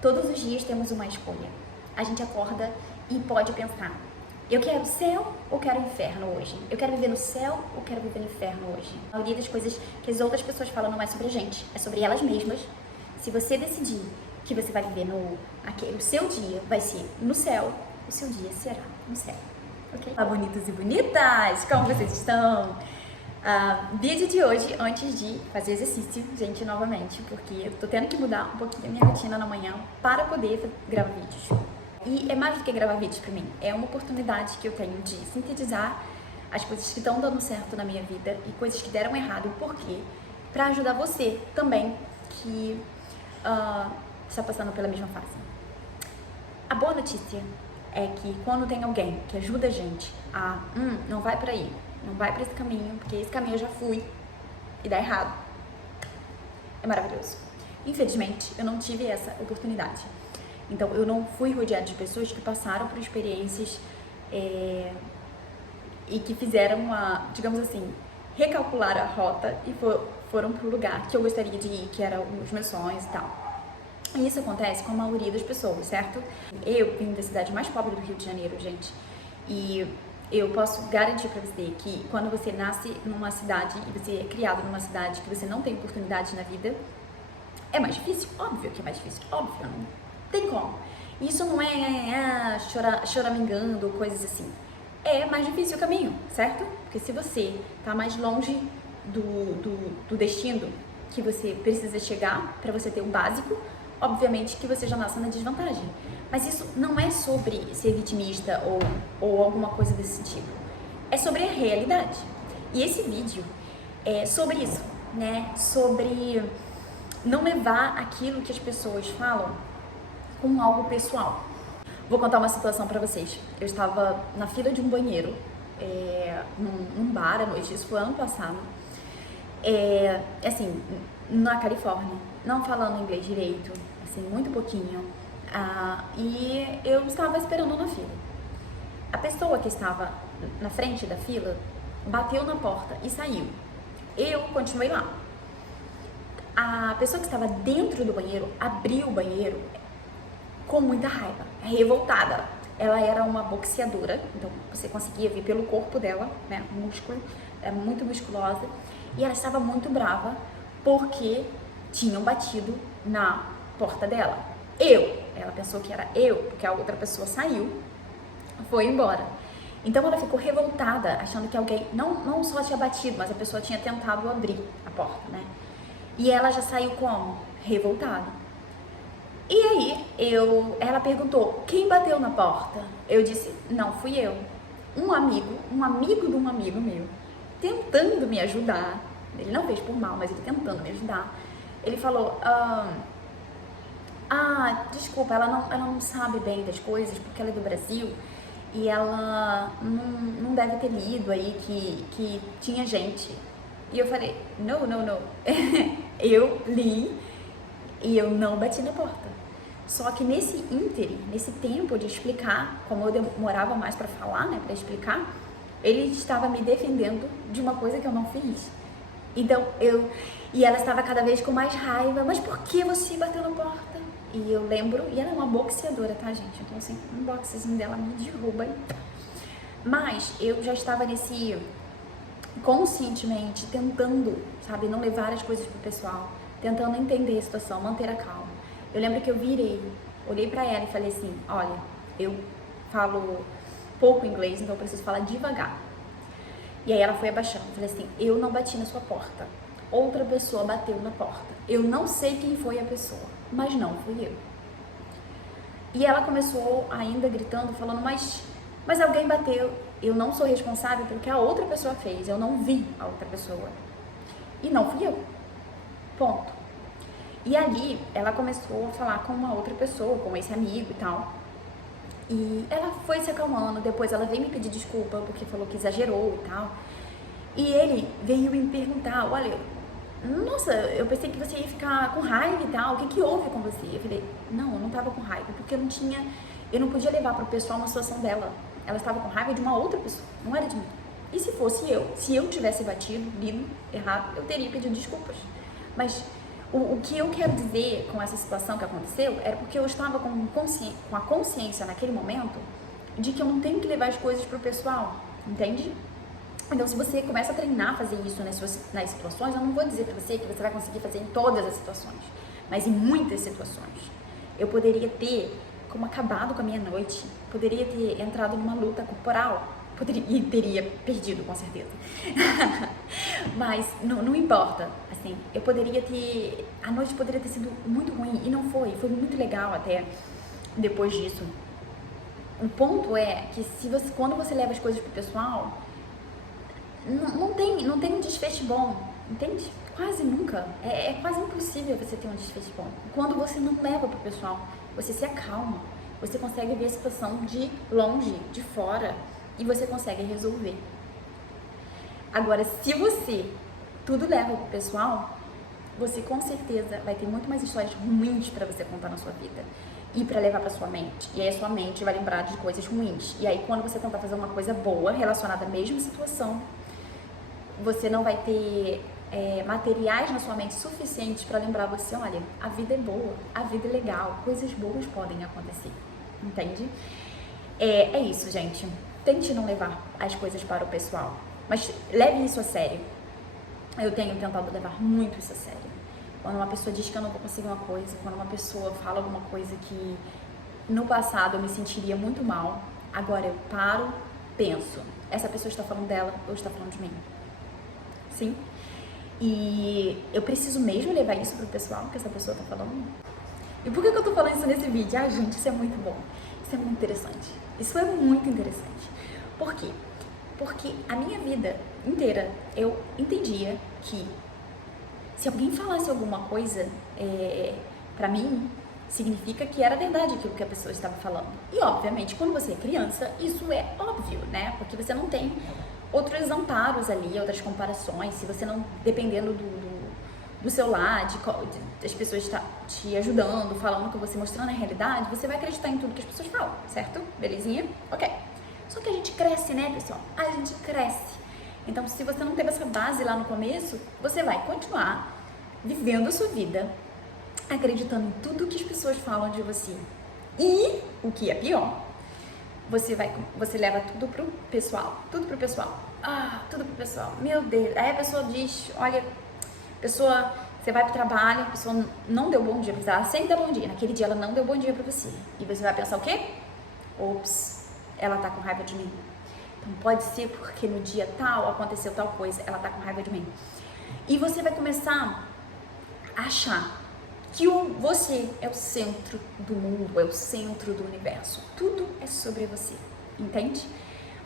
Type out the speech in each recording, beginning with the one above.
Todos os dias temos uma escolha. A gente acorda e pode pensar: eu quero céu ou quero inferno hoje? Eu quero viver no céu ou quero viver no inferno hoje? A maioria das coisas que as outras pessoas falam não é sobre a gente, é sobre elas mesmas. Se você decidir que você vai viver o seu dia vai ser no céu, o seu dia será no céu, ok? Olá, bonitos e bonitas! Como vocês estão? Vídeo de hoje, antes de fazer exercício, gente, novamente, porque eu tô tendo que mudar um pouquinho a minha rotina na manhã para poder gravar vídeos. E é mais do que gravar vídeos pra mim, é uma oportunidade que eu tenho de sintetizar as coisas que estão dando certo na minha vida e coisas que deram errado, e por quê, pra ajudar você também que está passando pela mesma fase. A boa notícia é que quando tem alguém que ajuda a gente a, não vai pra aí, não vai pra esse caminho, porque esse caminho eu já fui e dá errado, é maravilhoso. Infelizmente, eu não tive essa oportunidade. Então, eu não fui rodeada de pessoas que passaram por experiências e que fizeram digamos assim, recalcular a rota e foram pro lugar que eu gostaria de ir, que eram os meus sonhos e tal. E isso acontece com a maioria das pessoas, certo? Eu vim da cidade mais pobre do Rio de Janeiro, gente, e eu posso garantir pra você que quando você nasce numa cidade e você é criado numa cidade que você não tem oportunidade na vida, é mais difícil, óbvio que é mais difícil, óbvio, não tem como. Isso não é choramingando ou coisas assim. É mais difícil o caminho, certo? Porque se você tá mais longe do destino que você precisa chegar para você ter o básico, obviamente que você já nasce na desvantagem. Mas isso não é sobre ser vitimista ou alguma coisa desse sentido. É sobre a realidade. E esse vídeo é sobre isso, né? Sobre não levar aquilo que as pessoas falam como algo pessoal. Vou contar uma situação pra vocês. Eu estava na fila de um banheiro, num bar à noite, isso foi ano passado, assim, na Califórnia, não falando inglês direito, assim, muito pouquinho, e eu estava esperando na fila. A pessoa que estava na frente da fila bateu na porta e saiu. Eu continuei lá. A pessoa que estava dentro do banheiro abriu o banheiro com muita raiva, revoltada. Ela era uma boxeadora, então você conseguia ver pelo corpo dela, né, músculo, muito musculosa, e ela estava muito brava porque tinham batido na porta dela. Ela pensou que era eu, porque a outra pessoa saiu, foi embora. Então ela ficou revoltada, achando que alguém não só tinha batido, mas a pessoa tinha tentado abrir a porta, né? E ela já saiu como? Revoltada. E aí, ela perguntou, quem bateu na porta? Eu disse, não fui eu. Um amigo de um amigo meu, tentando me ajudar, ele não fez por mal, mas ele tentando me ajudar, ele falou, desculpa, ela não sabe bem das coisas, porque ela é do Brasil, e ela não deve ter lido aí que tinha gente. E eu falei, não, eu li e eu não bati na porta. Só que nesse tempo de explicar, como eu demorava mais para falar, né, para explicar, ele estava me defendendo de uma coisa que eu não fiz. Então e ela estava cada vez com mais raiva, mas por que você bateu na porta? E eu lembro, e ela é uma boxeadora, tá, gente? Então assim, um boxezinho dela me derruba. Mas eu já estava conscientemente tentando, sabe, não levar as coisas pro pessoal, tentando entender a situação, manter a calma. Eu lembro que eu olhei pra ela e falei assim, olha, eu falo pouco inglês, então eu preciso falar devagar. E aí ela foi abaixando, eu falei assim, eu não bati na sua porta, outra pessoa bateu na porta. Eu não sei quem foi a pessoa, mas não fui eu. E ela começou ainda gritando, falando, mas alguém bateu. Eu não sou responsável pelo que a outra pessoa fez, eu não vi a outra pessoa. E não fui eu. Ponto. E ali, ela começou a falar com uma outra pessoa, com esse amigo e tal. E ela foi se acalmando, depois ela veio me pedir desculpa, porque falou que exagerou e tal. E ele veio me perguntar, olha, nossa, eu pensei que você ia ficar com raiva e tal, o que houve com você? Eu falei, não, eu não tava com raiva, porque eu não podia levar pro pessoal uma situação dela. Ela estava com raiva de uma outra pessoa, não era de mim. E se fosse eu, se eu tivesse lido errado, eu teria pedido desculpas. Mas O que eu quero dizer com essa situação que aconteceu era porque eu estava com a consciência naquele momento de que eu não tenho que levar as coisas pro pessoal, entende? Então, se você começa a treinar a fazer isso nas situações, eu não vou dizer pra você que você vai conseguir fazer em todas as situações, mas em muitas situações. Eu poderia ter como acabado com a minha noite, poderia ter entrado numa luta corporal, e teria perdido, com certeza. Mas não importa, assim, eu poderia ter, a noite poderia ter sido muito ruim, e não foi muito legal até depois disso. O ponto é que quando você leva as coisas pro pessoal, não tem um desfecho bom, entende? Quase nunca, é quase impossível você ter um desfecho bom. Quando você não leva pro pessoal, você se acalma, você consegue ver a situação de longe, de fora, e você consegue resolver. Agora, se você tudo leva pro pessoal, você com certeza vai ter muito mais histórias ruins para você contar na sua vida e para levar para sua mente. E aí a sua mente vai lembrar de coisas ruins. E aí quando você tentar fazer uma coisa boa relacionada à mesma situação, você não vai ter materiais na sua mente suficientes para lembrar você, olha, a vida é boa, a vida é legal, coisas boas podem acontecer, entende? É isso, gente. Tente não levar as coisas para o pessoal, mas leve isso a sério. Eu tenho tentado levar muito isso a sério. Quando uma pessoa diz que eu não vou conseguir uma coisa, quando uma pessoa fala alguma coisa que no passado eu me sentiria muito mal, agora eu paro, penso, essa pessoa está falando dela ou está falando de mim? Sim? E eu preciso mesmo levar isso pro pessoal que essa pessoa está falando? E por que eu tô falando isso nesse vídeo? Ah, gente, isso é muito bom. Isso é muito interessante. Isso é muito interessante. Por quê? Porque a minha vida inteira eu entendia que se alguém falasse alguma coisa pra mim, significa que era verdade aquilo que a pessoa estava falando. E obviamente, quando você é criança, isso é óbvio, né? Porque você não tem outros amparos ali, outras comparações. Se você não, dependendo do seu lado, das pessoas te ajudando, falando com você, mostrando a realidade, você vai acreditar em tudo que as pessoas falam, certo? Belezinha? Ok. Só que a gente cresce, né, pessoal? A gente cresce. Então, se você não teve essa base lá no começo, você vai continuar vivendo a sua vida, acreditando em tudo que as pessoas falam de você. E, o que é pior, você leva tudo pro pessoal. Tudo pro pessoal. Ah, tudo pro pessoal. Meu Deus. Aí a pessoa diz, olha, você vai pro trabalho, a pessoa não deu bom dia pra você, ela sempre dá bom dia. Naquele dia ela não deu bom dia pra você. E você vai pensar o quê? Ops, ela tá com raiva de mim. Então pode ser porque no dia tal aconteceu tal coisa, ela tá com raiva de mim. E você vai começar a achar que você é o centro do mundo, é o centro do universo. Tudo é sobre você, entende?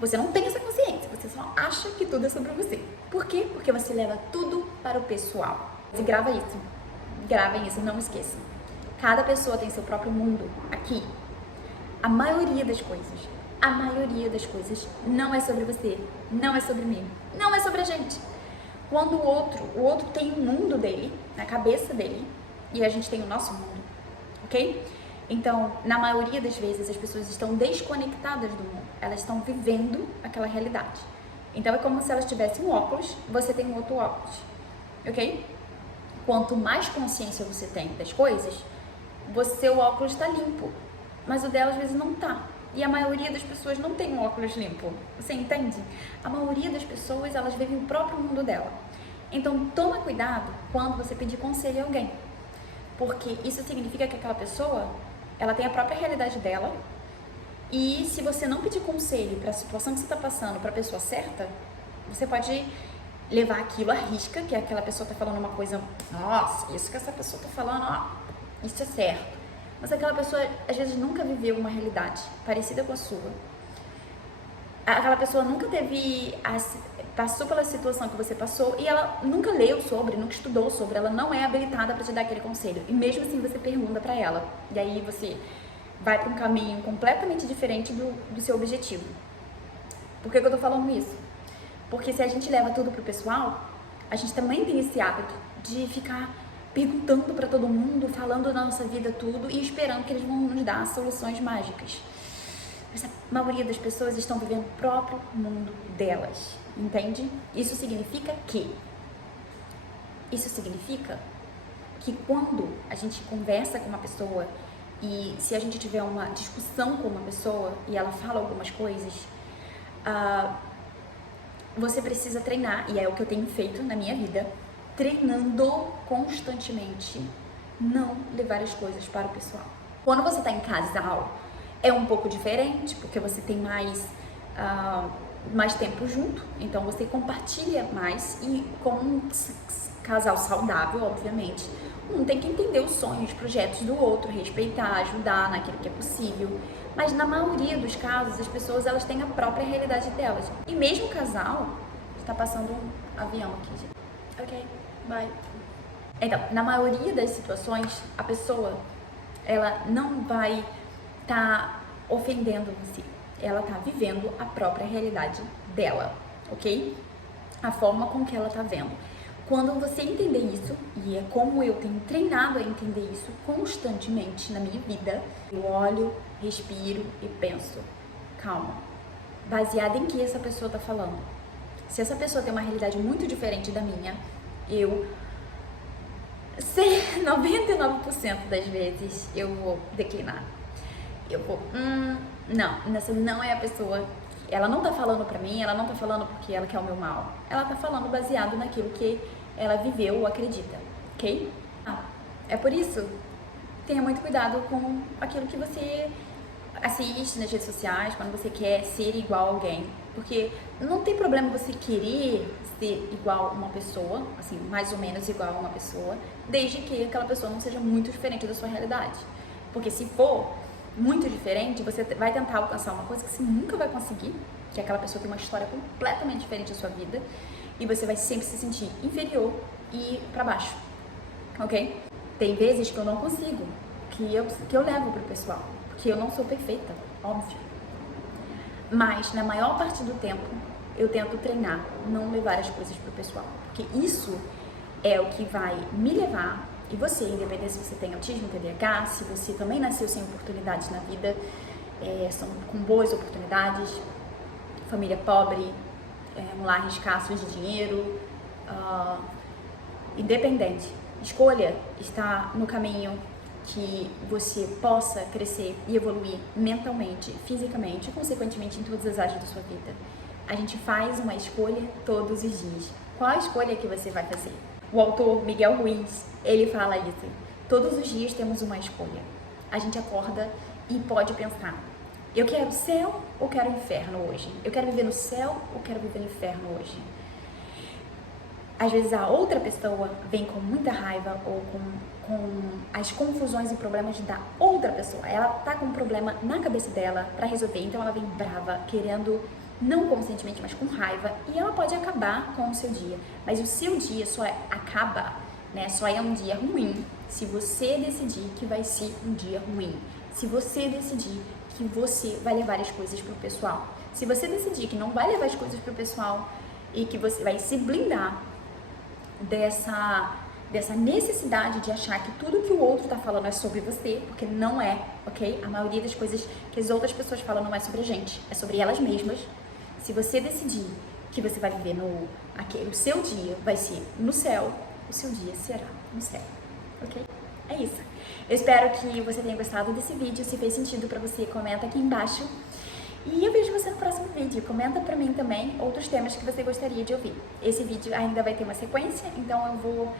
Você não tem essa consciência, você só acha que tudo é sobre você. Por quê? Porque você leva tudo para o pessoal. E gravem isso, não esqueçam. Cada pessoa tem seu próprio mundo aqui. A maioria das coisas não é sobre você, não é sobre mim, não é sobre a gente. Quando o outro tem um mundo dele, na cabeça dele, e a gente tem o nosso mundo, ok? Então, na maioria das vezes, as pessoas estão desconectadas do mundo, elas estão vivendo aquela realidade. Então, é como se elas tivessem um óculos, você tem um outro óculos, ok? Quanto mais consciência você tem das coisas, o óculos está limpo, mas o dela às vezes não tá. E a maioria das pessoas não tem um óculos limpo, você entende? A maioria das pessoas, elas vivem o próprio mundo dela. Então, toma cuidado quando você pedir conselho a alguém, porque isso significa que aquela pessoa, ela tem a própria realidade dela, e se você não pedir conselho para a situação que você está passando para a pessoa certa, você pode levar aquilo à risca, que aquela pessoa está falando uma coisa, nossa, isso que essa pessoa está falando, ó, isso é certo. Mas aquela pessoa, às vezes, nunca viveu uma realidade parecida com a sua. Aquela pessoa nunca passou pela situação que você passou e ela nunca leu sobre, nunca estudou sobre, ela não é habilitada para te dar aquele conselho. E mesmo assim você pergunta para ela. E aí você vai para um caminho completamente diferente do seu objetivo. Por que eu tô falando isso? Porque se a gente leva tudo pro pessoal, a gente também tem esse hábito de ficar perguntando para todo mundo, falando da nossa vida tudo e esperando que eles vão nos dar soluções mágicas. Mas a maioria das pessoas estão vivendo o próprio mundo delas, entende? Isso significa que quando a gente conversa com uma pessoa e se a gente tiver uma discussão com uma pessoa e ela fala algumas coisas, você precisa treinar, e é o que eu tenho feito na minha vida, treinando constantemente, não levar as coisas para o pessoal. Quando você está em casal, é um pouco diferente, porque você tem mais tempo junto, então você compartilha mais, e com um casal saudável, obviamente, um tem que entender os sonhos, os projetos do outro, respeitar, ajudar naquilo que é possível. Mas na maioria dos casos, as pessoas elas têm a própria realidade delas. E mesmo o casal, está passando um avião aqui, gente. Ok, bye. Então, na maioria das situações, a pessoa ela não vai estar ofendendo você. Ela está vivendo a própria realidade dela, ok? A forma com que ela está vendo. Quando você entender isso, e é como eu tenho treinado a entender isso constantemente na minha vida, eu olho, respiro e penso, calma, baseada em que essa pessoa está falando? Se essa pessoa tem uma realidade muito diferente da minha, eu, 99% das vezes, eu vou declinar. Eu vou, não, essa não é a pessoa. Ela não tá falando pra mim, ela não tá falando porque ela quer o meu mal. Ela tá falando baseado naquilo que ela viveu ou acredita, ok? É por isso, tenha muito cuidado com aquilo que você assiste nas redes sociais, quando você quer ser igual a alguém. Porque não tem problema você querer ser igual a uma pessoa, assim, mais ou menos igual a uma pessoa, desde que aquela pessoa não seja muito diferente da sua realidade. Porque se for muito diferente, você vai tentar alcançar uma coisa que você nunca vai conseguir, que aquela pessoa tem uma história completamente diferente da sua vida, e você vai sempre se sentir inferior e pra baixo, ok? Tem vezes que eu não consigo, que eu levo pro pessoal, porque eu não sou perfeita, óbvio. Mas na maior parte do tempo, eu tento treinar, não levar as coisas pro pessoal, porque isso é o que vai me levar. E você, independente se você tem autismo, TDAH, se você também nasceu sem oportunidades na vida, são com boas oportunidades, família pobre, um lar escasso de dinheiro, independente, escolha estar no caminho que você possa crescer e evoluir mentalmente, fisicamente e consequentemente em todas as áreas da sua vida. A gente faz uma escolha todos os dias. Qual a escolha que você vai fazer? O autor Miguel Ruiz, ele fala isso. Todos os dias temos uma escolha. A gente acorda e pode pensar, eu quero céu ou quero inferno hoje? Eu quero viver no céu ou quero viver no inferno hoje? Às vezes a outra pessoa vem com muita raiva ou com as confusões e problemas da outra pessoa. Ela tá com um problema na cabeça dela para resolver, então ela vem brava, querendo, não conscientemente, mas com raiva, e ela pode acabar com o seu dia. Mas o seu dia só acaba, né? Só é um dia ruim se você decidir que vai ser um dia ruim. Se você decidir que você vai levar as coisas pro pessoal. Se você decidir que não vai levar as coisas pro pessoal e que você vai se blindar dessa necessidade de achar que tudo que o outro tá falando é sobre você, porque não é, ok? A maioria das coisas que as outras pessoas falam não é sobre a gente, é sobre elas mesmas. Se você decidir que você vai viver o seu dia vai ser no céu, o seu dia será no céu, ok? É isso. Eu espero que você tenha gostado desse vídeo. Se fez sentido pra você, comenta aqui embaixo. E eu vejo você no próximo vídeo. Comenta pra mim também outros temas que você gostaria de ouvir. Esse vídeo ainda vai ter uma sequência, então eu vou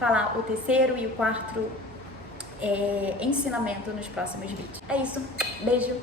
falar o terceiro e o quarto ensinamento nos próximos vídeos. É isso. Beijo.